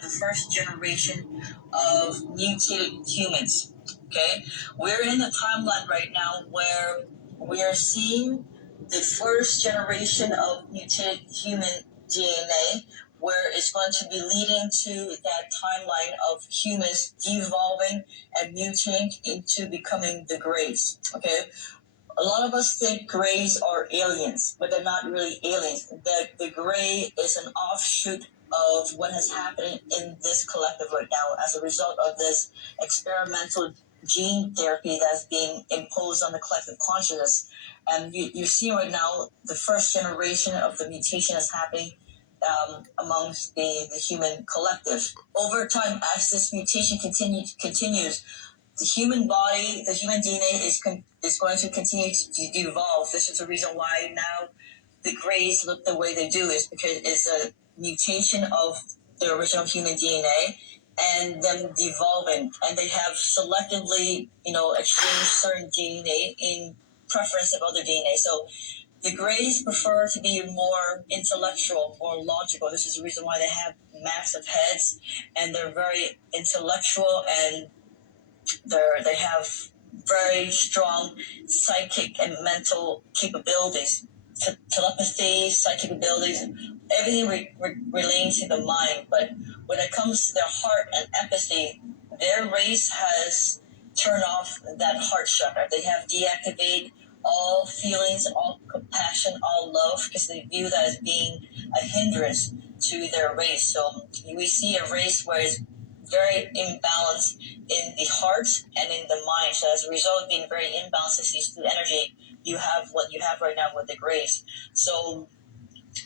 have the first generation of mutated humans. Okay, we're in the timeline right now where we are seeing the first generation of mutated human DNA, where it's going to be leading to that timeline of humans devolving and mutating into becoming the Greys. Okay, a lot of us think Greys are aliens, but they're not really aliens. The Grey is an offshoot of what has happened in this collective right now as a result of this experimental gene therapy that's being imposed on the collective consciousness. And you see right now the first generation of the mutation is happening amongst the human collective. Over time, as this mutation continues, the human body, the human DNA is going to continue to evolve. This is the reason why now the Greys look the way they do, is because it's a mutation of the original human DNA and them devolving, and they have selectively, exchanged certain DNA in preference of other DNA. So the Greys prefer to be more intellectual, more logical. This is the reason why they have massive heads, and they're very intellectual, and they have very strong psychic and mental capabilities, telepathy, psychic abilities, everything relating to the mind. But when it comes to their heart and empathy, their race has turned off that heart chakra. They have deactivated all feelings, all compassion, all love, because they view that as being a hindrance to their race. So we see a race where it's very imbalanced in the heart and in the mind. So as a result of being very imbalanced in these two energy, you have what you have right now with the Greys. So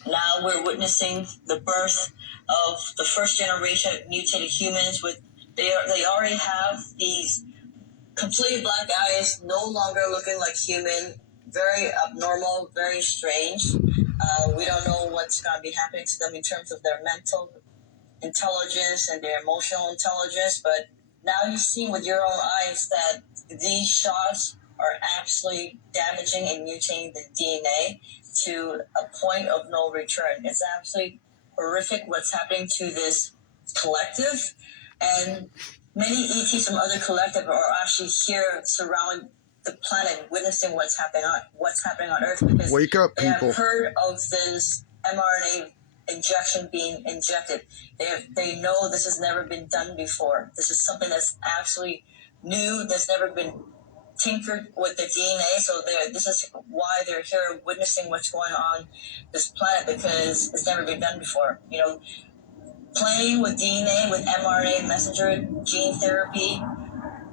now we're witnessing the birth of the first generation of mutated humans. They already have these completely black eyes, no longer looking like human, very abnormal, very strange. We don't know what's going to be happening to them in terms of their mental intelligence and their emotional intelligence, but now you see with your own eyes that these shots are absolutely damaging and mutating the DNA to a point of no return. It's absolutely horrific what's happening to this collective, and many ETs from other collective are actually here surrounding the planet, witnessing what's happening on Earth, because wake up, they people. have heard of this mRNA injection being injected. They know this has never been done before. This is something that's absolutely new, that's never been tinkered with the DNA. So this is why they're here witnessing what's going on this planet, because it's never been done before. Playing with DNA, with mRNA messenger gene therapy,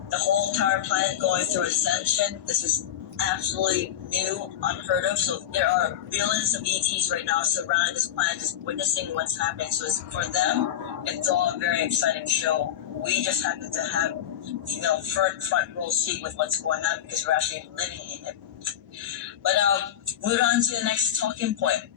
the whole entire planet going through ascension. This is absolutely new, unheard of. So there are billions of ETs right now surrounding this planet, just witnessing what's happening. So for them, it's all a very exciting show. We just happen to have, front row seat with what's going on because we're actually living in it. But moving on to the next talking point.